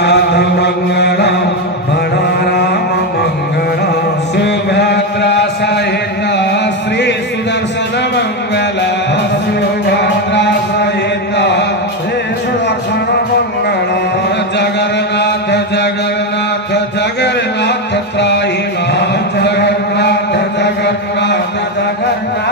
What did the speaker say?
मंगला बड़ा राम मंगला सुभद्रा सहित श्री सुदर्शन मंगला सुभद्रा सहित श्री सुदर्शन मंगला जगन्नाथ जगन्नाथ जगन्नाथ त्राहिमाम जगन्नाथ जगन्नाथ जगन्नाथ